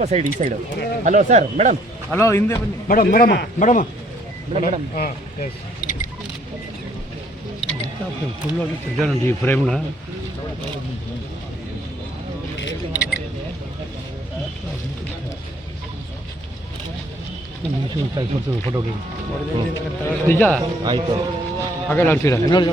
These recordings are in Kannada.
ಸ್ವಲ್ಪ ಸೈಡ್ ಈ side hello sir madam hello ಹಿಂದೆ ಬನ್ನಿ madam madam madam madam madam full ಆಗಿ ತೆಗ್ದಾನಂడి ಈ ಫ್ರೇಮ್ನ ಫೋಟೋ ನಿಜ ಆಯ್ತು ಹಾಗೆ ಆಗ್ತೀರಾ ಇನ್ನೊಂದು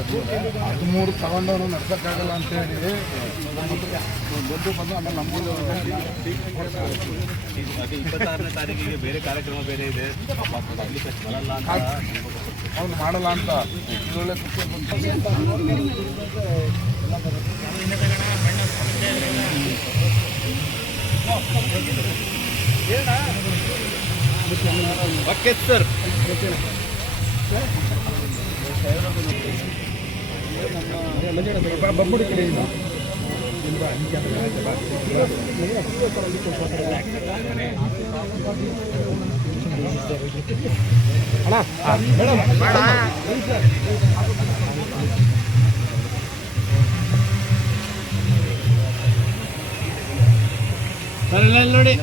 ಹದಿಮೂರು ತಗೊಂಡವರು ನಡ್ಸೋಕ್ಕಾಗಲ್ಲ ಅಂತ ಹೇಳಿದ್ರೆ ದುಡ್ಡು ಬಂದು ಆಮೇಲೆ ನಮ್ಮೂರು ಇಪ್ಪತ್ತಾರನೇ ತಾರೀಕಿಗೆ ಬೇರೆ ಕಾರ್ಯಕ್ರಮ ಬೇರೆ ಇದೆ. ಬರಲ್ಲ ಅಂತ ಅವ್ನು ಮಾಡಲ್ಲ ಅಂತ ಇದೊಳ್ಳೆ ಓಕೆ ಸರ್. ಬಂದ್ಬಿಡಿ ಕಡೆಯಿಂದ ಸರ್ ಇಲ್ಲ ಇಲ್ಲಿ ನೋಡಿ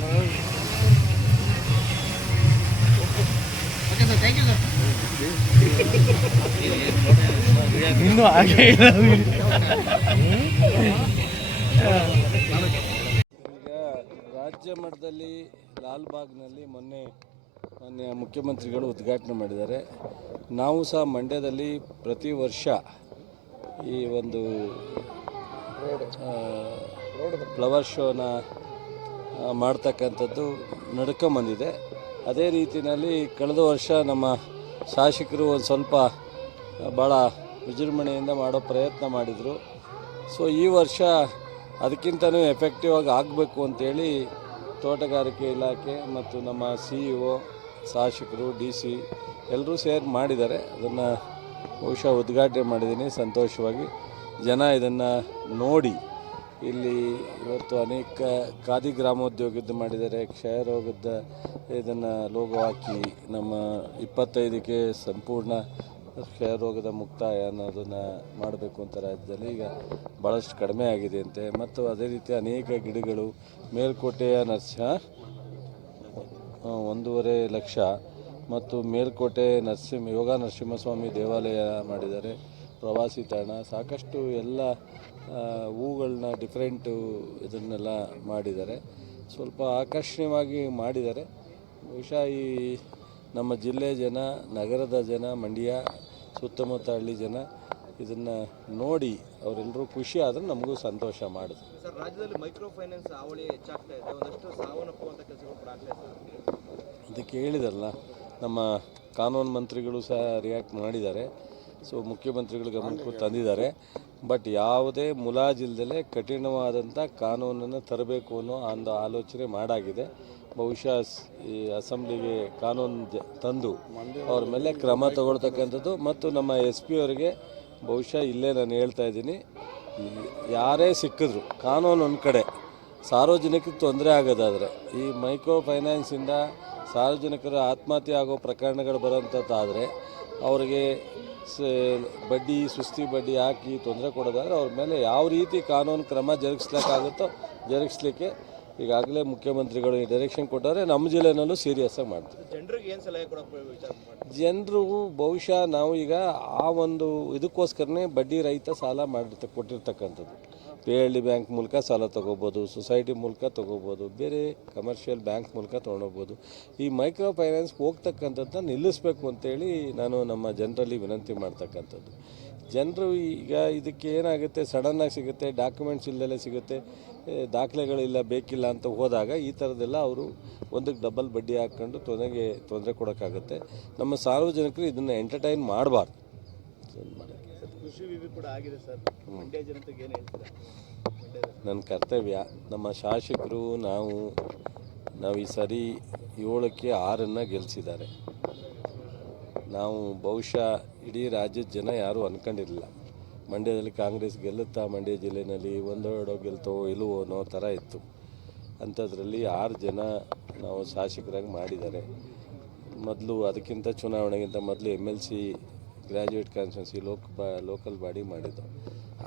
ಇನ್ನೂ ಹಾಗೆ ಈಗ ರಾಜ್ಯ ಮಟ್ಟದಲ್ಲಿ ಲಾಲ್ಬಾಗ್ನಲ್ಲಿ ಮೊನ್ನೆ ಮಾನ್ಯ ಮುಖ್ಯಮಂತ್ರಿಗಳು ಉದ್ಘಾಟನೆ ಮಾಡಿದ್ದಾರೆ. ನಾವು ಸಹ ಮಂಡ್ಯದಲ್ಲಿ ಪ್ರತಿ ವರ್ಷ ಈ ಒಂದು ಫ್ಲವರ್ ಶೋನ ಮಾಡ್ತಕ್ಕಂಥದ್ದು ನಡ್ಕೊಂಬಂದಿದೆ ಅದೇ ರೀತಿಯಲ್ಲಿ ಕಳೆದ ವರ್ಷ ನಮ್ಮ ಶಾಸಕರು ಒಂದು ಸ್ವಲ್ಪ ಭಾಳ ವಿಜೃಂಭಣೆಯಿಂದ ಮಾಡೋ ಪ್ರಯತ್ನ ಮಾಡಿದರು. ಸೊ ಈ ವರ್ಷ ಅದಕ್ಕಿಂತನೂ ಎಫೆಕ್ಟಿವ್ ಆಗಿ ಆಗಬೇಕು ಅಂತೇಳಿ ತೋಟಗಾರಿಕೆ ಇಲಾಖೆ ಮತ್ತು ನಮ್ಮ ಸಿ ಇ ಒ ಶಾಸಕರು ಡಿ ಸಿ ಎಲ್ಲರೂ ಸೇರಿ ಮಾಡಿದ್ದಾರೆ. ಅದನ್ನು ಬಹುಶಃ ಉದ್ಘಾಟನೆ ಮಾಡಿದ್ದೀನಿ ಸಂತೋಷವಾಗಿ. ಜನ ಇದನ್ನು ನೋಡಿ ಇಲ್ಲಿ ಇವತ್ತು ಅನೇಕ ಖಾದಿ ಗ್ರಾಮೋದ್ಯೋಗದ್ದು ಮಾಡಿದ್ದಾರೆ ಕ್ಷಯ ರೋಗದ ಇದನ್ನು ಲೋಗೋ ಹಾಕಿ ನಮ್ಮ ಇಪ್ಪತ್ತೈದಕ್ಕೆ ಸಂಪೂರ್ಣ ಕ್ಷಯ ರೋಗದ ಮುಕ್ತಾಯ ಅನ್ನೋದನ್ನು ಮಾಡಬೇಕು ಅಂತ ರಾಜ್ಯದಲ್ಲಿ ಈಗ ಭಾಳಷ್ಟು ಕಡಿಮೆ ಆಗಿದೆ ಅಂತೆ. ಮತ್ತು ಅದೇ ರೀತಿ ಅನೇಕ ಗಿಡಗಳು ಮೇಲ್ಕೋಟೆಯ ನರ್ಸ ಆ, ಒಂದೂವರೆ ಲಕ್ಷ ಮತ್ತು ಮೇಲ್ಕೋಟೆ ನರಸಿಂಹ ಯೋಗ ನರಸಿಂಹಸ್ವಾಮಿ ದೇವಾಲಯ ಮಾಡಿದ್ದಾರೆ. ಪ್ರವಾಸಿ ತಾಣ ಸಾಕಷ್ಟು ಎಲ್ಲ ಹೂಗಳನ್ನ ಡಿಫ್ರೆಂಟು ಇದನ್ನೆಲ್ಲ ಮಾಡಿದ್ದಾರೆ. ಸ್ವಲ್ಪ ಆಕರ್ಷಣೀಯವಾಗಿ ಮಾಡಿದ್ದಾರೆ. ಬಹುಶಃ ಈ ನಮ್ಮ ಜಿಲ್ಲೆ ಜನ ನಗರದ ಜನ ಮಂಡ್ಯ ಸುತ್ತಮುತ್ತ ಹಳ್ಳಿ ಜನ ಇದನ್ನು ನೋಡಿ ಅವರೆಲ್ಲರೂ ಖುಷಿ ಆದರೆ ನಮಗೂ ಸಂತೋಷ ಮಾಡಿದೆ. ಸರ್ ರಾಜ್ಯದಲ್ಲಿ ಮೈಕ್ರೋ ಫೈನಾನ್ಸ್ ಹಾವಳಿ ಹೆಚ್ಚಾಗ್ತಾ ಇದೆ. ಒಂದಷ್ಟು ಸಾವನ್ನಪ್ಪುವಂಥ ಕೆಲಸಗಳು ಕೂಡ ಆಗ್ತಾ ಇದೆ ಸರ್. ಅದಕ್ಕೆ ಹೇಳಿದಾರಲ್ಲ ನಮ್ಮ ಕಾನೂನು ಮಂತ್ರಿಗಳು ಸಹ ರಿಯಾಕ್ಟ್ ಮಾಡಿದ್ದಾರೆ. ಸೊ ಮುಖ್ಯಮಂತ್ರಿಗಳ ಗಮನಕ್ಕೂ ತಂದಿದ್ದಾರೆ. ಬಟ್ ಯಾವುದೇ ಮುಲಾಜಿಲ್ದಲೇ ಕಠಿಣವಾದಂಥ ಕಾನೂನನ್ನು ತರಬೇಕು ಅನ್ನೋ ಒಂದು ಆಲೋಚನೆ ಮಾಡಾಗಿದೆ. ಬಹುಶಃ ಈ ಅಸೆಂಬ್ಲಿಗೆ ಕಾನೂನು ತಂದು ಅವ್ರ ಮೇಲೆ ಕ್ರಮ ತಗೊಳ್ತಕ್ಕಂಥದ್ದು ಮತ್ತು ನಮ್ಮ ಎಸ್ ಪಿ ಅವರಿಗೆ ಬಹುಶಃ ಇಲ್ಲೇ ನಾನು ಹೇಳ್ತಾ ಇದ್ದೀನಿ. ಯಾರೇ ಸಿಕ್ಕಿದ್ರು, ಕಾನೂನು ಒಂದು ಕಡೆ ಸಾರ್ವಜನಿಕರಿಗೆ ತೊಂದರೆ ಆಗೋದಾದರೆ, ಈ ಮೈಕ್ರೋ ಫೈನಾನ್ಸಿಂದ ಸಾರ್ವಜನಿಕರು ಆತ್ಮಹತ್ಯೆ ಆಗೋ ಪ್ರಕರಣಗಳು ಬರೋಂಥದ್ದಾದರೆ ಅವರಿಗೆ ಬಡ್ಡಿ, ಸುಸ್ತಿ ಬಡ್ಡಿ ಹಾಕಿ ತೊಂದರೆ ಕೊಡೋದಾದರೆ ಅವ್ರ ಮೇಲೆ ಯಾವ ರೀತಿ ಕಾನೂನು ಕ್ರಮ ಜರುಗಿಸ್ಲಿಕ್ಕಾಗುತ್ತೋ, ಜರುಗಿಸ್ಲಿಕ್ಕೆ ಈಗಾಗಲೇ ಮುಖ್ಯಮಂತ್ರಿಗಳು ಡೈರೆಕ್ಷನ್ ಕೊಟ್ಟರೆ ನಮ್ಮ ಜಿಲ್ಲೆನಲ್ಲೂ ಸೀರಿಯಸ್ಸಾಗಿ ಮಾಡ್ತೀವಿ. ಜನರಿಗೆ ಏನು ಸಲಹೆ ಜನರು ಬಹುಶಃ ನಾವು ಈಗ ಆ ಒಂದು ಇದಕ್ಕೋಸ್ಕರನೇ ಬಡ್ಡಿ ರಹಿತ ಸಾಲ ಮಾಡಿರ್ತ ಕೊಟ್ಟಿರ್ತಕ್ಕಂಥದ್ದು. ಪಿ ಎಲ್ ಡಿ ಬ್ಯಾಂಕ್ ಮೂಲಕ ಸಾಲ ತೊಗೋಬೋದು ಸೊಸೈಟಿ ಮೂಲಕ ತೊಗೋಬೋದು ಬೇರೆ ಕಮರ್ಷಿಯಲ್ ಬ್ಯಾಂಕ್ ಮೂಲಕ ತೊಗೊಂಡೋಗ್ಬೋದು. ಈ ಮೈಕ್ರೋ ಫೈನಾನ್ಸ್ ಹೋಗ್ತಕ್ಕಂಥದ್ದನ್ನ ನಿಲ್ಲಿಸಬೇಕು ಅಂತೇಳಿ ನಾನು ನಮ್ಮ ಜನರಲ್ಲಿ ವಿನಂತಿ ಮಾಡ್ತಕ್ಕಂಥದ್ದು. ಜನರು ಈಗ ಇದಕ್ಕೆ ಏನಾಗುತ್ತೆ? ಸಡನ್ನಾಗಿ ಸಿಗುತ್ತೆ ಡಾಕ್ಯುಮೆಂಟ್ಸ್ ಇಲ್ಲದಲ್ಲೇ ಸಿಗುತ್ತೆ. ದಾಖಲೆಗಳಿಲ್ಲ ಬೇಕಿಲ್ಲ ಅಂತ ಹೋದಾಗ ಈ ಥರದ್ದೆಲ್ಲ ಅವರು ಒಂದಕ್ಕೆ ಡಬಲ್ ಬಡ್ಡಿ ಹಾಕ್ಕೊಂಡು ತೊಂದರೆಗೆ ತೊಂದರೆ ಕೊಡೋಕ್ಕಾಗುತ್ತೆ. ನಮ್ಮ ಸಾರ್ವಜನಿಕರು ಇದನ್ನು ಎಂಟರ್ಟೈನ್ ಮಾಡಬಾರ್ದು. ನನ್ನ ಕರ್ತವ್ಯ ನಮ್ಮ ಶಾಸಕರು ನಾವು ನಾವು ಈ ಸರಿ ಏಳಕ್ಕೆ ಆರನ್ನು ಗೆಲ್ಲಿಸಿದ್ದಾರೆ ನಾವು ಬಹುಶಃ ಇಡೀ ರಾಜ್ಯದ ಜನ ಯಾರೂ ಅನ್ಕೊಂಡಿರಲಿಲ್ಲ. ಮಂಡ್ಯದಲ್ಲಿ ಕಾಂಗ್ರೆಸ್ ಗೆಲ್ಲುತ್ತಾ ಮಂಡ್ಯ ಜಿಲ್ಲೆಯಲ್ಲಿ ಒಂದೆರಡೋ ಗೆಲ್ತೋ ಇಲ್ಲವೋ ಅನ್ನೋ ಥರ ಇತ್ತು. ಅಂಥದ್ರಲ್ಲಿ ಆರು ಜನ ನಾವು ಶಾಸಕರಾಗಿ ಮಾಡಿದ್ದಾರೆ. ಮೊದಲು ಅದಕ್ಕಿಂತ ಚುನಾವಣೆಗಿಂತ ಮೊದಲು M L C graduate constituency ಲೋಕ ಲೋಕಲ್ ಬಾಡಿ ಮಾಡಿದ್ದು.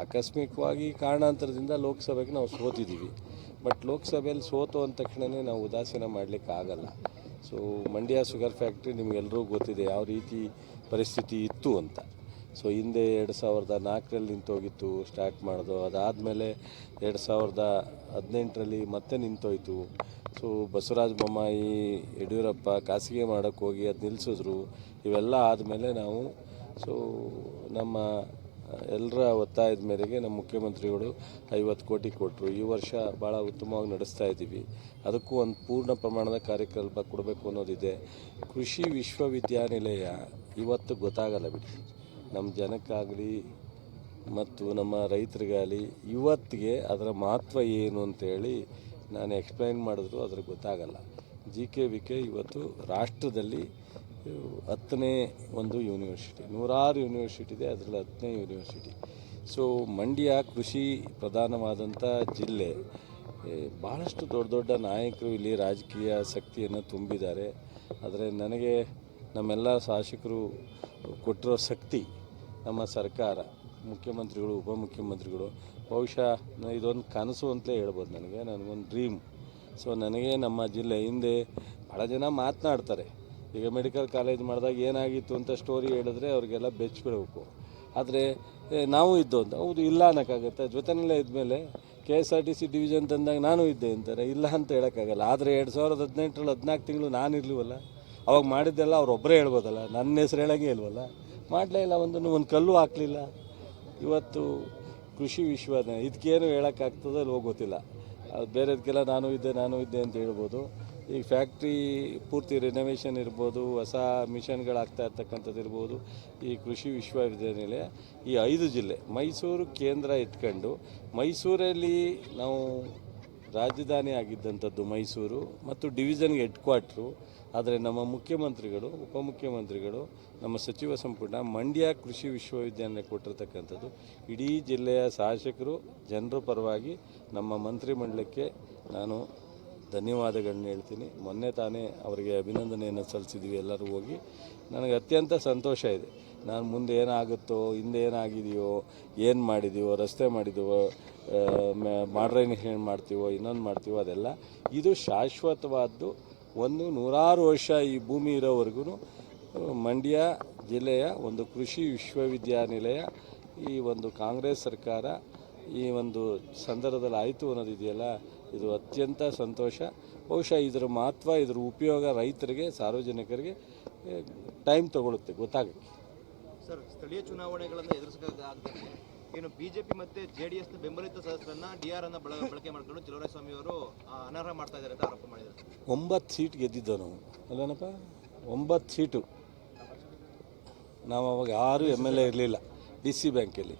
ಆಕಸ್ಮಿಕವಾಗಿ ಕಾರಣಾಂತರದಿಂದ ಲೋಕಸಭೆಗೆ ನಾವು ಸೋತಿದ್ದೀವಿ. ಬಟ್ ಲೋಕಸಭೆಯಲ್ಲಿ ಸೋತು ಅಂದ ತಕ್ಷಣವೇ ನಾವು ಉದಾಸೀನ ಮಾಡಲಿಕ್ಕೆ ಆಗಲ್ಲ. ಸೊ ಮಂಡ್ಯ ಶುಗರ್ ಫ್ಯಾಕ್ಟ್ರಿ ನಿಮಗೆಲ್ಲರಿಗೂ ಗೊತ್ತಿದೆ ಯಾವ ರೀತಿ ಪರಿಸ್ಥಿತಿ ಇತ್ತು ಅಂತ. ಸೊ ಹಿಂದೆ ಎರಡು ಸಾವಿರದ ನಾಲ್ಕರಲ್ಲಿ ನಿಂತೋಗಿತ್ತು ಸ್ಟಾರ್ಟ್ ಮಾಡೋದು. ಅದಾದಮೇಲೆ ಎರಡು ಸಾವಿರದ ಹದಿನೆಂಟರಲ್ಲಿ ಮತ್ತೆ ನಿಂತೋಯ್ತು. ಸೊ ಬಸವರಾಜ ಬೊಮ್ಮಾಯಿ, ಯಡಿಯೂರಪ್ಪ ಖಾಸಗಿ ಮಾಡೋಕ್ಕೆ ಹೋಗಿ ಅದು ನಿಲ್ಲಿಸಿದ್ರು ಇವೆಲ್ಲ ಆದಮೇಲೆ ನಾವು ಸೊ ನಮ್ಮ ಎಲ್ಲರ ಒತ್ತಾಯದ ಮೇರೆಗೆ ನಮ್ಮ ಮುಖ್ಯಮಂತ್ರಿಗಳು ಐವತ್ತು ಕೋಟಿ ಕೊಟ್ಟರು ಈ ವರ್ಷ ಭಾಳ ಉತ್ತಮವಾಗಿ ನಡೆಸ್ತಾ ಇದ್ದೀವಿ. ಅದಕ್ಕೂ ಒಂದು ಪೂರ್ಣ ಪ್ರಮಾಣದ ಕಾರ್ಯಕ್ರಮ ಕೊಡಬೇಕು ಅನ್ನೋದಿದೆ. ಕೃಷಿ ವಿಶ್ವವಿದ್ಯಾನಿಲಯ ಇವತ್ತು ಗೊತ್ತಾಗಲ್ಲ ಬಿಡಿ. ನಮ್ಮ ಜನಕ್ಕಾಗಲಿ ಮತ್ತು ನಮ್ಮ ರೈತರಿಗಾಗಲಿ ಇವತ್ತಿಗೆ ಅದರ ಮಹತ್ವ ಏನು ಅಂತೇಳಿ ನಾನು ಎಕ್ಸ್ಪ್ಲೈನ್ ಮಾಡಿದ್ರು, ಅದ್ರ ಗೊತ್ತಾಗಲ್ಲ. ಜಿ ಕೆ ವಿ ಕೆ ಇವತ್ತು ರಾಷ್ಟ್ರದಲ್ಲಿ ಹತ್ತನೇ ಒಂದು ಯೂನಿವರ್ಸಿಟಿ ನೂರಾರು ಯೂನಿವರ್ಸಿಟಿ ಇದೆ, ಅದರಲ್ಲಿ ಹತ್ತನೇ ಯೂನಿವರ್ಸಿಟಿ ಸೊ ಮಂಡ್ಯ ಕೃಷಿ ಪ್ರಧಾನವಾದಂಥ ಜಿಲ್ಲೆ ಭಾಳಷ್ಟು ದೊಡ್ಡ ದೊಡ್ಡ ನಾಯಕರು ಇಲ್ಲಿ ರಾಜಕೀಯ ಶಕ್ತಿಯನ್ನು ತುಂಬಿದ್ದಾರೆ. ಆದರೆ ನನಗೆ ನಮ್ಮೆಲ್ಲ ಶಾಸಕರು ಕೊಟ್ಟಿರೋ ಶಕ್ತಿ ನಮ್ಮ ಸರ್ಕಾರ, ಮುಖ್ಯಮಂತ್ರಿಗಳು, ಉಪಮುಖ್ಯಮಂತ್ರಿಗಳು, ಬಹುಶಃ ಇದೊಂದು ಕನಸು ಅಂತಲೇ ಹೇಳ್ಬೋದು ನನಗೆ. ನನಗೊಂದು ಡ್ರೀಮ್ ಸೊ ನನಗೆ ನಮ್ಮ ಜಿಲ್ಲೆ ಹಿಂದೆ ಭಾಳ ಜನ ಮಾತನಾಡ್ತಾರೆ. ಈಗ ಮೆಡಿಕಲ್ ಕಾಲೇಜ್ ಮಾಡಿದಾಗ ಏನಾಗಿತ್ತು ಅಂತ ಸ್ಟೋರಿ ಹೇಳಿದ್ರೆ ಅವ್ರಿಗೆಲ್ಲ ಬೆಚ್ಬಿಡ್ಬೇಕು ಆದರೆ ನಾವು ಇದ್ದು ಅಂತ. ಹೌದು, ಇಲ್ಲ ಅನ್ನೋಕ್ಕಾಗುತ್ತೆ. ಜೊತೆನಲ್ಲೇ ಇದ್ಮೇಲೆ K S R T C division ತಂದಾಗ ನಾನು ಇದ್ದೆ ಅಂತಾರೆ. ಇಲ್ಲ ಅಂತ ಹೇಳೋಕ್ಕಾಗಲ್ಲ. ಆದರೆ ಎರಡು ಸಾವಿರದ ಹದಿನೆಂಟರಲ್ಲಿ ಹದಿನಾಲ್ಕು ತಿಂಗಳು ನಾನು ಇರಲಿವಲ್ಲ ಅವಾಗ ಮಾಡಿದ್ದೆಲ್ಲ ಅವ್ರೊಬ್ಬರೇ ಹೇಳ್ಬೋದಲ್ಲ. ನನ್ನ ಹೆಸರು ಹೇಳೋಂಗೆ ಇಲ್ವಲ್ಲ. ಮಾಡಲೇ ಇಲ್ಲ ಒಂದು ಒಂದು ಕಲ್ಲು ಹಾಕಲಿಲ್ಲ. ಇವತ್ತು ಕೃಷಿ ವಿಶ್ವದ ಇದಕ್ಕೇನು ಹೇಳೋಕ್ಕಾಗ್ತದೆ ಅಲ್ಲಿ ಗೊತ್ತಿಲ್ಲ. ಅದು ಬೇರೆದಕ್ಕೆಲ್ಲ ನಾನು ಇದ್ದೆ ನಾನು ಇದ್ದೆ ಅಂತ ಹೇಳ್ಬೋದು. ಈ ಫ್ಯಾಕ್ಟ್ರಿ ಪೂರ್ತಿ ರಿನೋವೇಷನ್ ಇರ್ಬೋದು, ಹೊಸ ಮಿಷನ್ಗಳಾಗ್ತಾ ಇರ್ತಕ್ಕಂಥದ್ದು ಇರ್ಬೋದು, ಈ ಕೃಷಿ ವಿಶ್ವವಿದ್ಯಾನಿಲಯ. ಈ ಐದು ಜಿಲ್ಲೆ, ಮೈಸೂರು ಕೇಂದ್ರ ಇಟ್ಕೊಂಡು, ಮೈಸೂರಲ್ಲಿ ನಾವು ರಾಜಧಾನಿ ಆಗಿದ್ದಂಥದ್ದು ಮೈಸೂರು, ಮತ್ತು ಡಿವಿಷನ್ಗೆ ಹೆಡ್ ಕ್ವಾರ್ಟ್ರು. ಆದರೆ ನಮ್ಮ ಮುಖ್ಯಮಂತ್ರಿಗಳು, ಉಪಮುಖ್ಯಮಂತ್ರಿಗಳು, ನಮ್ಮ ಸಚಿವ ಸಂಪುಟ ಮಂಡ್ಯ ಕೃಷಿ ವಿಶ್ವವಿದ್ಯಾನಿಲಯ ಕೊಟ್ಟಿರ್ತಕ್ಕಂಥದ್ದು. ಇಡೀ ಜಿಲ್ಲೆಯ ಶಾಸಕರು, ಜನರ ಪರವಾಗಿ ನಮ್ಮ ಮಂತ್ರಿಮಂಡಲಕ್ಕೆ ನಾನು ಧನ್ಯವಾದಗಳನ್ನ ಹೇಳ್ತೀನಿ. ಮೊನ್ನೆ ತಾನೇ ಅವರಿಗೆ ಅಭಿನಂದನೆಯನ್ನು ಸಲ್ಲಿಸಿದ್ವಿ ಎಲ್ಲರೂ ಹೋಗಿ. ನನಗೆ ಅತ್ಯಂತ ಸಂತೋಷ ಇದೆ. ನಾನು ಮುಂದೆ ಏನಾಗುತ್ತೋ, ಹಿಂದೆ ಏನಾಗಿದೆಯೋ, ಏನು ಮಾಡಿದೀವೋ, ರಸ್ತೆ ಮಾಡಿದೀವೋ ಏನು ಮಾಡ್ತೀವೋ, ಇನ್ನೊಂದು ಮಾಡ್ತೀವೋ ಅದೆಲ್ಲ, ಇದು ಶಾಶ್ವತವಾದ್ದು ಒಂದು ನೂರಾರು ವರ್ಷ ಈ ಭೂಮಿ ಇರೋವರೆಗೂ ಮಂಡ್ಯ ಜಿಲ್ಲೆಯ ಒಂದು ಕೃಷಿ ವಿಶ್ವವಿದ್ಯಾನಿಲಯ, ಈ ಒಂದು ಕಾಂಗ್ರೆಸ್ ಸರ್ಕಾರ ಈ ಒಂದು ಸಂದರ್ಭದಲ್ಲಿ ಆಯಿತು ಅನ್ನೋದಿದೆಯಲ್ಲ, ಇದು ಅತ್ಯಂತ ಸಂತೋಷ. ಬಹುಶಃ ಇದರ ಮಹತ್ವ, ಇದರ ಉಪಯೋಗ ರೈತರಿಗೆ, ಸಾರ್ವಜನಿಕರಿಗೆ ಟೈಮ್ ತಗೊಳುತ್ತೆ ಗೊತ್ತಾಗುತ್ತೆ ಸರ್, ಸ್ಥಳೀಯ ಚುನಾವಣೆಗಳನ್ನು ಏನು ಬಿಜೆಪಿ ಮತ್ತೆ ಜೆಡಿಎಸ್ ಬೆಂಬಲಿತ ಸದಸ್ಯರನ್ನ ಡಿ ಆರ್ ಅನ್ನ ಬಳಕೆ ಮಾಡಿಕೊಂಡು ಸ್ವಾಮಿ ಅವರು ಅನರ್ಹ ಮಾಡ್ತಾ ಇದ್ದಾರೆ ಅಂತ ಆರೋಪ ಮಾಡಿದ್ದಾರೆ. ಒಂಬತ್ತು ಸೀಟ್ ಗೆದ್ದಿದ್ದ ನಾವು? ಅಲ್ಲೇನಪ್ಪ, ಒಂಬತ್ತು ಸೀಟು. ನಾವು ಅವಾಗ ಯಾರು ಎಂ ಎಲ್ ಎ ಇರಲಿಲ್ಲ ಡಿ ಸಿ ಬ್ಯಾಂಕಲ್ಲಿ.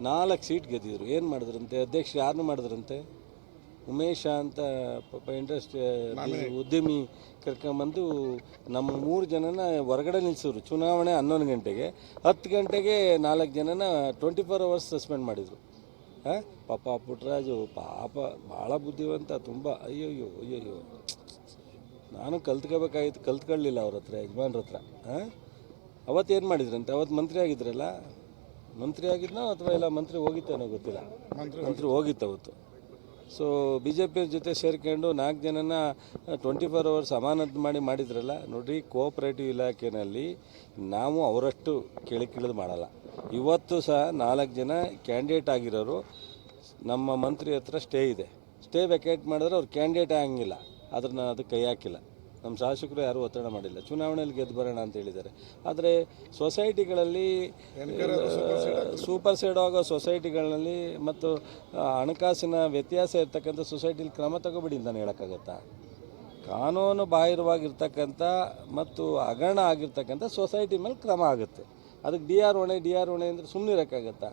ನಾಲ್ಕು ಸೀಟ್ ಗೆದ್ದಿದ್ರು. ಏನು ಮಾಡಿದ್ರಂತೆ? ಅಧ್ಯಕ್ಷ ಯಾರನ್ನು ಮಾಡಿದ್ರಂತೆ? ಉಮೇಶ ಅಂತ ಪಾಪ ಇಂಡಸ್ಟ್ರಿ ಉದ್ಯಮಿ ಕರ್ಕೊಂಬಂದು ನಮ್ಮ ಮೂರು ಜನನ ಹೊರಗಡೆ ನಿಲ್ಲಿಸಿದ್ರು ಚುನಾವಣೆ ಹನ್ನೊಂದು ಗಂಟೆಗೆ. ಹತ್ತು ಗಂಟೆಗೆ ನಾಲ್ಕು ಜನನ ಟ್ವೆಂಟಿ ಫೋರ್ ಅವರ್ಸ್ ಸಸ್ಪೆಂಡ್ ಮಾಡಿದರು. ಹಾಂ ಪಾಪ ಪುಟ್ಟರಾಜು ಪಾಪ ಭಾಳ ಬುದ್ಧಿವಂತ ತುಂಬ. ಅಯ್ಯಯ್ಯೋ ಅಯ್ಯಯ್ಯೋ. ನಾನು ಕಲ್ತ್ಕೋಬೇಕಾಗಿತ್ತು ಕಲ್ತ್ಕೊಳ್ಳಿಲ್ಲ ಅವ್ರ ಹತ್ರ ಯಜಮಾನ್ರ ಹತ್ರ. ಹಾಂ ಅವತ್ತೇನು ಮಾಡಿದ್ರಂತೆ? ಅವತ್ತು ಮಂತ್ರಿ ಆಗಿದ್ರಲ್ಲ? ಮಂತ್ರಿ ಆಗಿದ್ನೋ ಅಥವಾ ಇಲ್ಲ ಮಂತ್ರಿ ಹೋಗಿತ್ತೇನೋ ಗೊತ್ತಿಲ್ಲ. ಮಂತ್ರಿ ಹೋಗಿತ್ತು ಅವತ್ತು. ಸೊ ಬಿ ಜೆ ಪಿ ಜೊತೆ ಸೇರ್ಕೊಂಡು ನಾಲ್ಕು ಜನನ ಟ್ವೆಂಟಿ ಫೋರ್ ಅವರ್ಸ್ ಅಮಾನತ್ ಮಾಡಿ ಮಾಡಿದ್ರಲ್ಲ ನೋಡಿ ಕೋಆಪ್ರೇಟಿವ್ ಇಲಾಖೆಯಲ್ಲಿ ನಾವು ಅವರಷ್ಟು ಕೇಳಿ ಕಿಳಿದು ಮಾಡಲ್ಲ. ಇವತ್ತು ಸಹ ನಾಲ್ಕು ಜನ ಕ್ಯಾಂಡಿಡೇಟ್ ಆಗಿರೋರು, ನಮ್ಮ ಮಂತ್ರಿ ಹತ್ರ ಸ್ಟೇ ಇದೆ. ಸ್ಟೇ ವೆಕೇಟ್ ಮಾಡಿದ್ರೆ ಅವ್ರು ಕ್ಯಾಂಡಿಡೇಟ್ ಆಗಂಗಿಲ್ಲ. ನಾನು ಅದಕ್ಕೆ ಕೈ ಹಾಕಿಲ್ಲ. ನಮ್ಮ ಶಾಸಕರು ಯಾರೂ ಒತ್ತಡ ಮಾಡಿಲ್ಲ. ಚುನಾವಣೆಯಲ್ಲಿ ಗೆದ್ದು ಬರೋಣ ಅಂತ ಹೇಳಿದ್ದಾರೆ. ಆದರೆ ಸೊಸೈಟಿಗಳಲ್ಲಿ ಸೂಪರ್ ಸೈಡ್ ಆಗೋ ಸೊಸೈಟಿಗಳಲ್ಲಿ ಮತ್ತು ಹಣಕಾಸಿನ ವ್ಯತ್ಯಾಸ ಇರ್ತಕ್ಕಂಥ ಸೊಸೈಟಿಲಿ ಕ್ರಮ ತಗೋಬಿಡಿ ಅಂತ ಹೇಳೋಕ್ಕಾಗತ್ತಾ? ಕಾನೂನು ಬಾಹಿರವಾಗಿರ್ತಕ್ಕಂಥ ಮತ್ತು ಹಗರಣ ಆಗಿರ್ತಕ್ಕಂಥ ಸೊಸೈಟಿ ಮೇಲೆ ಕ್ರಮ ಆಗುತ್ತೆ. ಅದಕ್ಕೆ ಡಿ ಆರ್ ಹೊಣೆ ಡಿ ಆರ್ ಹೊಣೆ ಅಂದರೆ ಸುಮ್ಮನೆ ಇರೋಕ್ಕಾಗತ್ತಾ?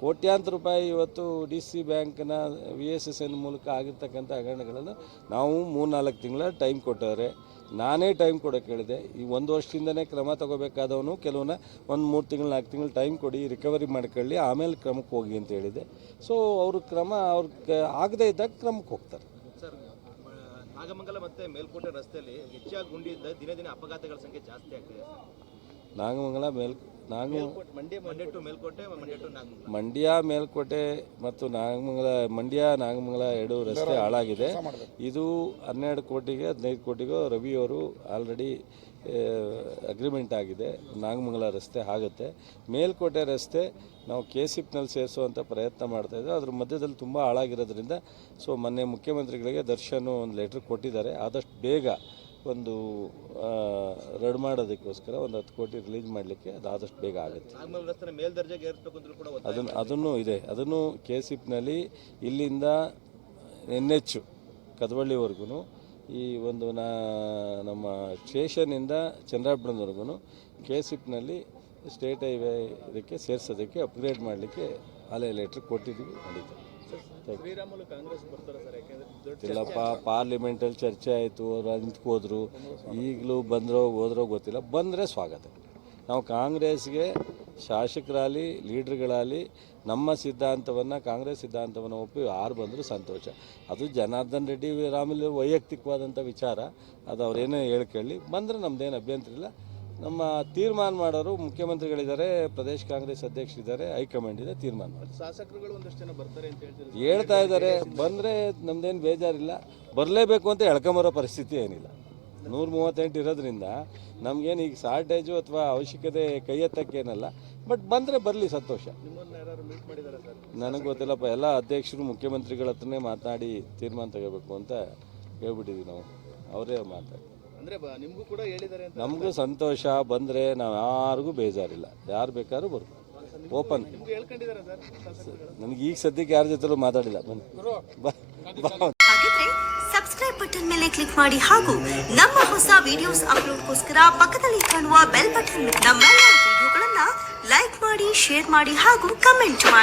ಕೋಟ್ಯಾಂತರ ರೂಪಾಯಿ ಇವತ್ತು ಡಿ ಸಿ ಬ್ಯಾಂಕ್ನ ವಿ ಎಸ್ ಎಸ್ ಎನ್ ಮೂಲಕ ಆಗಿರ್ತಕ್ಕಂಥ ಹಗರಣಗಳನ್ನು ನಾವು ಮೂರ್ನಾಲ್ಕು ತಿಂಗಳ ಟೈಮ್ ಕೊಟ್ಟವ್ರೆ. ನಾನೇ ಟೈಮ್ ಕೊಡೋಕೆ ಹೇಳಿದೆ ಈ ಒಂದು ವರ್ಷದಿಂದನೇ ಕ್ರಮ ತಗೋಬೇಕಾದವನು ಕೆಲವನ್ನ ಒಂದು ಮೂರು ತಿಂಗಳು, ನಾಲ್ಕು ತಿಂಗಳು ಟೈಮ್ ಕೊಡಿ ರಿಕವರಿ ಮಾಡ್ಕೊಳ್ಳಿ, ಆಮೇಲೆ ಕ್ರಮಕ್ಕೆ ಹೋಗಿ ಅಂತ ಹೇಳಿದೆ. ಸೊ ಅವ್ರ ಕ್ರಮ ಅವ್ರ ಆಗದೇ ಇದ್ದಾಗ ಕ್ರಮಕ್ಕೆ ಹೋಗ್ತಾರೆ. ನಾಗಮಂಗಲ ಮತ್ತೆ ಮೇಲ್ಕೋಟೆ ರಸ್ತೆಯಲ್ಲಿ ಹೆಚ್ಚಾಗಿ ಗುಂಡಿಯಿಂದ ದಿನೇ ದಿನೇ ಅಪಘಾತಗಳ ಸಂಖ್ಯೆ ಜಾಸ್ತಿ ಆಗ್ತಿದೆ ನಾಗಮಂಗಲ ಮೇಲ್ ನಾಗ ಮಂಡ್ಯ ಮಂಡ್ಯ ಟು ಮೇಲ್ಕೋಟೆ ಮಂಡ್ಯ ಟು ನಾಗಮಂಗಲ. ಮಂಡ್ಯ ಮೇಲ್ಕೋಟೆ ಮತ್ತು ನಾಗಮಂಗಲ ಮಂಡ್ಯ ನಾಗಮಂಗಲ ಎರಡು ರಸ್ತೆ ಹಾಳಾಗಿದೆ. ಇದು ಹನ್ನೆರಡು ಕೋಟಿಗೆ ಹದಿನೈದು ಕೋಟಿಗೂ ರವಿಯವರು ಆಲ್ರೆಡಿ ಅಗ್ರಿಮೆಂಟ್ ಆಗಿದೆ. ನಾಗಮಂಗಲ ರಸ್ತೆ ಆಗುತ್ತೆ. ಮೇಲ್ಕೋಟೆ ರಸ್ತೆ ನಾವು ಕೆ ಸಿಪ್ನಲ್ಲಿ ಸೇರಿಸುವಂಥ ಪ್ರಯತ್ನ ಮಾಡ್ತಾ ಇದ್ದೇವೆ ಅದ್ರ ಮಧ್ಯದಲ್ಲಿ ತುಂಬ ಹಾಳಾಗಿರೋದ್ರಿಂದ ಸೊ ಮೊನ್ನೆ ಮುಖ್ಯಮಂತ್ರಿಗಳಿಗೆ ದರ್ಶನ್ ಒಂದು ಲೆಟ್ರ್ ಕೊಟ್ಟಿದ್ದಾರೆ. ಆದಷ್ಟು ಬೇಗ ಒಂದು ರಡ್ ಮಾಡೋದಕ್ಕೋಸ್ಕರ ಒಂದು ಹತ್ತು ಕೋಟಿ ರಿಲೀಸ್ ಮಾಡಲಿಕ್ಕೆ ಅದು ಆದಷ್ಟು ಬೇಗ ಆಗುತ್ತೆ. ಅದನ್ನು ಅದನ್ನು ಇದೆ. ಅದನ್ನು ಕೆ ಸಿಪ್ನಲ್ಲಿ ಇಲ್ಲಿಂದ ಎನ್ ಎಚ್ ಕದವಳ್ಳಿವರೆಗೂ ಈ ಒಂದು ನಾ ನಮ್ಮ ಸ್ಟೇಷನಿಂದ ಚಂದ್ರಾಪುರದವರೆಗೂ ಕೆ ಸಿಪ್ನಲ್ಲಿ ಸ್ಟೇಟ್ ಹೈವೇ ಇದಕ್ಕೆ ಸೇರಿಸೋದಕ್ಕೆ ಅಪ್ಗ್ರೇಡ್ ಮಾಡಲಿಕ್ಕೆ ಅಲೆ ಲೆಟ್ರ್ ಕೊಟ್ಟಿದ್ದೀವಿ ನಡೀತದೆ ಇಲ್ಲಪ್ಪ ಪಾರ್ಲಿಮೆಂಟಲ್ಲಿ ಚರ್ಚೆ ಆಯಿತು ಅವ್ರು ನಿಂತ್ಕೋದ್ರು ಈಗಲೂ ಬಂದರೋ ಹೋದ್ರೋ ಗೊತ್ತಿಲ್ಲ. ಬಂದರೆ ಸ್ವಾಗತ. ನಾವು ಕಾಂಗ್ರೆಸ್ಗೆ ಶಾಸಕರಾಗಲಿ ಲೀಡ್ರ್ಗಳಾಗಲಿ ನಮ್ಮ ಸಿದ್ಧಾಂತವನ್ನು ಕಾಂಗ್ರೆಸ್ ಸಿದ್ಧಾಂತವನ್ನು ಒಪ್ಪಿ ಯಾರು ಬಂದರೂ ಸಂತೋಷ. ಅದು ಜನಾರ್ದನ್ ರೆಡ್ಡಿ ರಾಮುಲು ವೈಯಕ್ತಿಕವಾದಂಥ ವಿಚಾರ. ಅದು ಅವ್ರೇನೇ ಹೇಳ್ಕೊಳ್ಳಿ ಬಂದರೆ ನಮ್ಮದೇನು ಅಭ್ಯಂತರ ಇಲ್ಲ. ನಮ್ಮ ತೀರ್ಮಾನ ಮಾಡೋರು ಮುಖ್ಯಮಂತ್ರಿಗಳಿದ್ದಾರೆ ಪ್ರದೇಶ ಕಾಂಗ್ರೆಸ್ ಅಧ್ಯಕ್ಷರಿದ್ದಾರೆ ಹೈಕಮಾಂಡ್ ಇದೆ ತೀರ್ಮಾನ ಮಾಡಿ ಶಾಸಕರುಗಳು ಒಂದಷ್ಟು ಜನ ಬರ್ತಾರೆ ಅಂತ ಹೇಳ್ತಾರೆ ಹೇಳ್ತಾ ಇದ್ದಾರೆ ಬಂದರೆ ನಮ್ದೇನು ಬೇಜಾರಿಲ್ಲ ಬರಲೇಬೇಕು ಅಂತ ಎಳ್ಕೊಂಬರೋ ಪರಿಸ್ಥಿತಿ ಏನಿಲ್ಲ. ನೂರ ಮೂವತ್ತೆಂಟು ಇರೋದ್ರಿಂದ ನಮ್ಗೇನು ಈಗ ಶಾರ್ಟೇಜು ಅಥವಾ ಅವಶ್ಯಕತೆ ಕೈ ಎತ್ತಕ್ಕೇನಲ್ಲ ಬಟ್ ಬಂದರೆ ಬರಲಿ ಸಂತೋಷ. ನನಗೆ ಗೊತ್ತಿಲ್ಲಪ್ಪ ಎಲ್ಲ ಅಧ್ಯಕ್ಷರು ಮುಖ್ಯಮಂತ್ರಿಗಳ ಹತ್ರನೇ ಮಾತನಾಡಿ ತೀರ್ಮಾನ ತಗೋಬೇಕು ಅಂತ ಹೇಳ್ಬಿಟ್ಟಿದ್ವಿ ನಾವು. ಅವರೇ ಮಾತಾಡಿ. ಅಂದ್ರೆ ಬ- ಕೂಡ ಹೇಳಿದ್ದಾರೆ ಅಂತ ನಮಗೂ ಸಂತೋಷ ಬಂದರೆ ನಾವು ಯಾರಿಗೂ ಬೇಜಾರಿಲ್ಲ. ಯಾರು ಬೇಕಾದ್ರೂ ಬರ್ಬೋದು. ಓಪನ್ ನಿಮ್ಗೂ ಹೇಳ್ಕೊಂಡಿದ್ದಾರೆ ಸರ್ ನನಗೆ ಈಗ ಸದ್ಯಕ್ಕೆ ಯಾರ ಜೊತೆಲೂ ಮಾತಾಡಿಲ್ಲ. ಬನ್ನಿ. ಹಾಗಿದ್ರೆ ಸಬ್ಸ್ಕ್ರೈಬ್ ಬಟನ್ ಮೇಲೆ ಕ್ಲಿಕ್ ಮಾಡಿ ಹಾಗೂ ನಮ್ಮ ಹೊಸ ವಿಡಿಯೋಸ್ ಅಪ್ಲೋಡ್ಗೋಸ್ಕರ ಪಕ್ಕದಲ್ಲಿ ಕಾಣುವ ಬೆಲ್ ಬಟನ್ ನಮ್ಮೆಲ್ಲ ವಿಡಿಯೋಗಳನ್ನ ಲೈಕ್ ಮಾಡಿ ಶೇರ್ ಮಾಡಿ ಹಾಗೂ ಕಮೆಂಟ್ ಮಾಡಿ.